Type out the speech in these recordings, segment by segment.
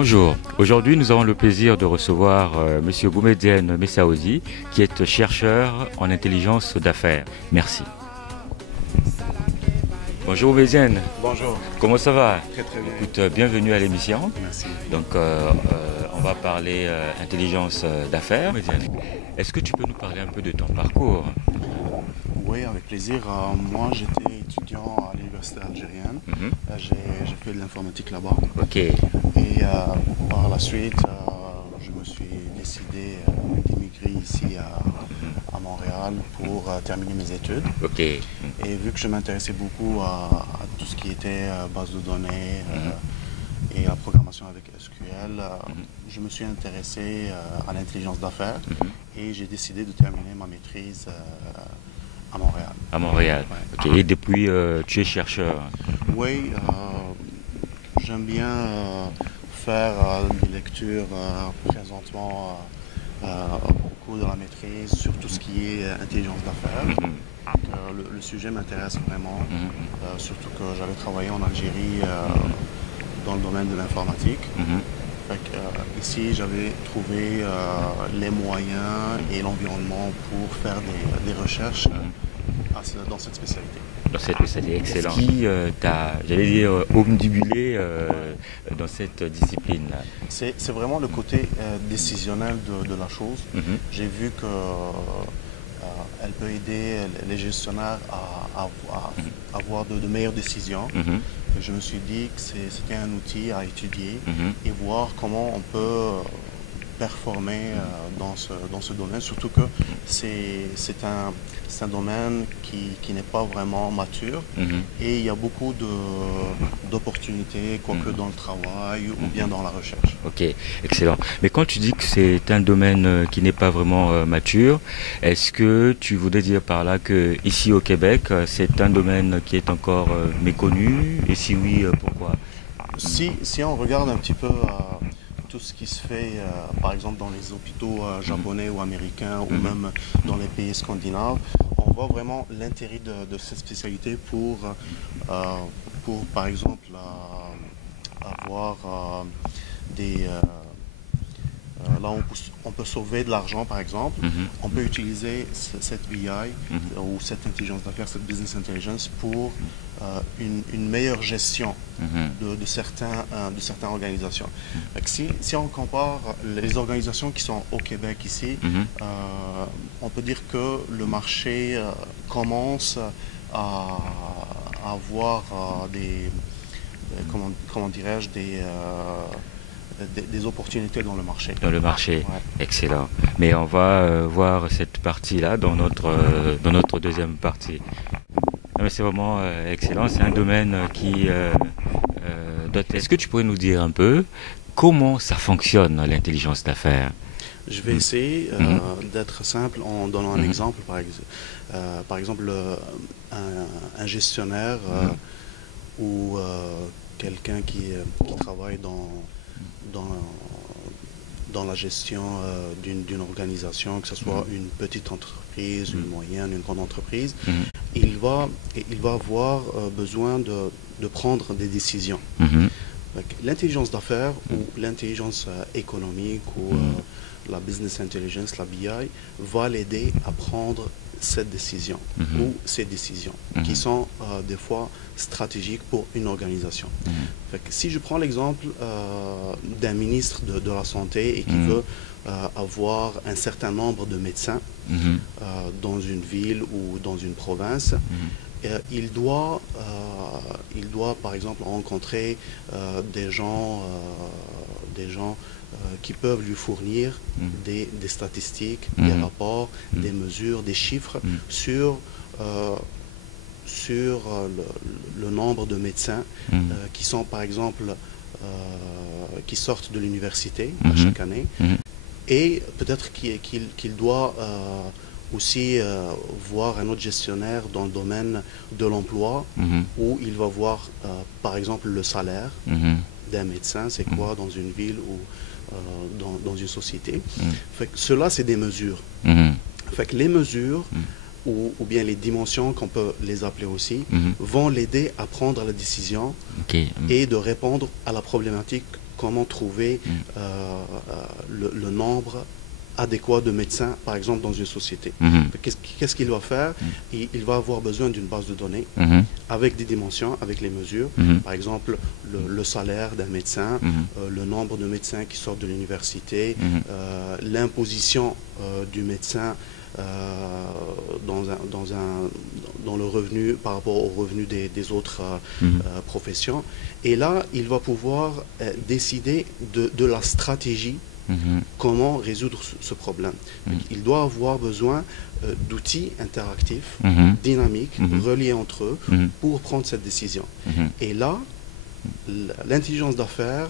Bonjour, aujourd'hui nous avons le plaisir de recevoir Monsieur Boumedienne Messaoudi qui est chercheur en intelligence d'affaires. Merci. Bonjour Boumedienne. Bonjour. Comment ça va? Très très bien. Écoute, bienvenue à l'émission. Merci. Donc on va parler intelligence d'affaires. Est-ce que tu peux nous parler un peu de ton parcours? Oui, avec plaisir. Moi, j'étais étudiant à l'université algérienne. J'ai fait de l'informatique là-bas. Ok. Et par la suite, je me suis décidé d'émigrer ici à Montréal pour terminer mes études. Ok. Et vu que je m'intéressais beaucoup à tout ce qui était base de données et à la programmation avec SQL, je me suis intéressé à l'intelligence d'affaires et j'ai décidé de terminer ma maîtrise à Montréal. À Montréal. Ouais. Ok. Et depuis, tu es chercheur. Oui, j'aime bien faire des lectures présentement au cours de la maîtrise sur tout ce qui est intelligence d'affaires. Le sujet m'intéresse vraiment, surtout que j'avais travaillé en Algérie dans le domaine de l'informatique. Ici, j'avais trouvé les moyens et l'environnement pour faire des recherches dans cette spécialité. Dans cette spécialité, excellent. Qui t'a, j'allais dire, omnibulé dans cette discipline-là? C'est vraiment le côté décisionnel de la chose. J'ai vu que elle peut aider les gestionnaires à avoir de meilleures décisions. Je me suis dit que c'était un outil à étudier et voir comment on peut performer dans ce domaine, surtout que c'est un domaine qui n'est pas vraiment mature et il y a beaucoup d'opportunités, quoique dans le travail ou bien dans la recherche. Ok, excellent. Mais quand tu dis que c'est un domaine qui n'est pas vraiment mature, est-ce que tu voudrais dire par là que ici au Québec, c'est un domaine qui est encore méconnu? Et si oui, pourquoi? Si on regarde un petit peu tout ce qui se fait, par exemple, dans les hôpitaux japonais ou américains ou même dans les pays scandinaves, on voit vraiment l'intérêt de cette spécialité pour par exemple, avoir des... là, on peut sauver de l'argent, par exemple. On peut utiliser cette BI ou cette intelligence d'affaires, cette business intelligence pour une meilleure gestion de certaines organisations. Si on compare les organisations qui sont au Québec ici, on peut dire que le marché commence à avoir comment dirais-je, des opportunités dans le marché. Dans le marché, ouais. Excellent. Mais on va voir cette partie-là dans notre deuxième partie. C'est vraiment excellent, c'est un domaine qui doit... Est-ce que tu pourrais nous dire un peu comment ça fonctionne, l'intelligence d'affaires? Je vais essayer d'être simple en donnant un exemple. Par exemple, un gestionnaire ou quelqu'un qui travaille dans la gestion d'une organisation, que ce soit une petite entreprise, une moyenne, une grande entreprise, il va avoir besoin de prendre des décisions. L'intelligence d'affaires ou l'intelligence économique ou la business intelligence, la BI, va l'aider à prendre cette décision ou ces décisions qui sont des fois stratégiques pour une organisation. Si je prends l'exemple d'un ministre de la Santé et qui veut avoir un certain nombre de médecins dans une ville ou dans une province, il doit par exemple rencontrer des gens qui peuvent lui fournir des statistiques, des rapports, des mesures, des chiffres sur le nombre de médecins qui sont par exemple qui sortent de l'université chaque année et peut-être qu'il doit aussi voir un autre gestionnaire dans le domaine de l'emploi où il va voir par exemple le salaire d'un médecin, c'est quoi dans une ville ou dans une société. Cela, c'est des mesures. Les mesures ou bien les dimensions, qu'on peut les appeler aussi, vont l'aider à prendre la décision et de répondre à la problématique comment trouver le nombre adéquat de médecins, par exemple, dans une société. Qu'est-ce qu'il va faire? Il va avoir besoin d'une base de données avec des dimensions, avec les mesures. Par exemple, le salaire d'un médecin, le nombre de médecins qui sortent de l'université, l'imposition du médecin dans le revenu par rapport au revenu des autres professions. Et là, il va pouvoir décider de la stratégie, comment résoudre ce problème. Il doit avoir besoin d'outils interactifs, dynamiques, reliés entre eux, pour prendre cette décision. Et là, l'intelligence d'affaires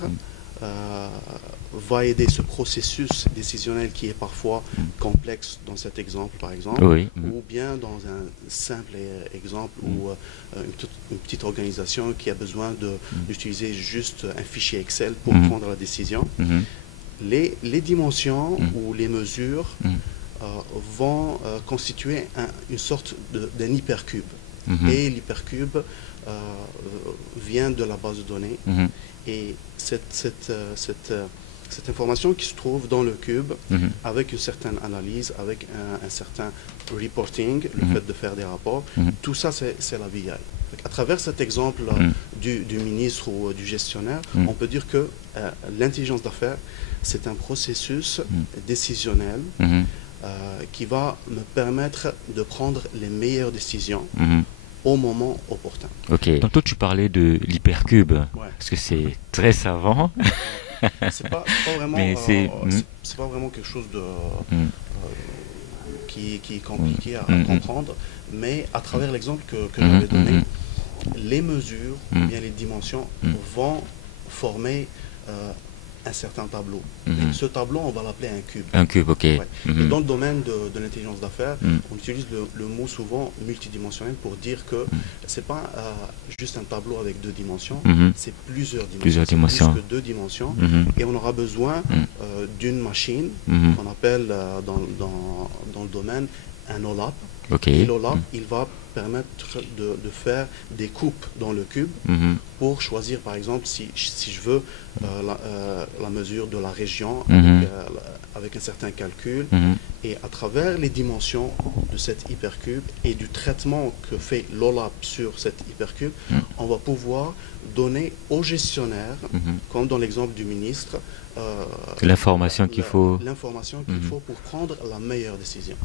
va aider ce processus décisionnel qui est parfois complexe dans cet exemple, par exemple, ou bien dans un simple exemple où une petite organisation qui a besoin d'utiliser juste un fichier Excel pour prendre la décision. Les dimensions ou les mesures vont constituer une sorte d'un hypercube. Et l'hypercube vient de la base de données. Et cette information qui se trouve dans le cube, avec une certaine analyse, avec un certain reporting, le fait de faire des rapports, tout ça, c'est la BI. À travers cet exemple du ministre ou du gestionnaire, on peut dire que l'intelligence d'affaires, c'est un processus décisionnel qui va me permettre de prendre les meilleures décisions au moment opportun. Ok. Tantôt tu parlais de l'hypercube, parce que c'est très savant. C'est pas vraiment, c'est pas vraiment quelque chose qui est compliqué à comprendre, mais à travers l'exemple que j'avais donné, les mesures, bien les dimensions vont former un certain tableau. Et ce tableau, on va l'appeler un cube. Un cube, ok. Et dans le domaine de l'intelligence d'affaires, on utilise le mot souvent multidimensionnel pour dire que c'est pas juste un tableau avec deux dimensions, c'est plusieurs dimensions. Plus que deux dimensions. Et on aura besoin d'une machine qu'on appelle dans le domaine un OLAP. Et l'OLAP, il va permettre de faire des coupes dans le cube pour choisir, par exemple, si je veux la mesure de la région avec un certain calcul. Et à travers les dimensions de cet hypercube et du traitement que fait l'OLAP sur cet hypercube, on va pouvoir donner au gestionnaire, comme dans l'exemple du ministre, l'information qu'il faut. L'information qu'il faut pour prendre la meilleure décision.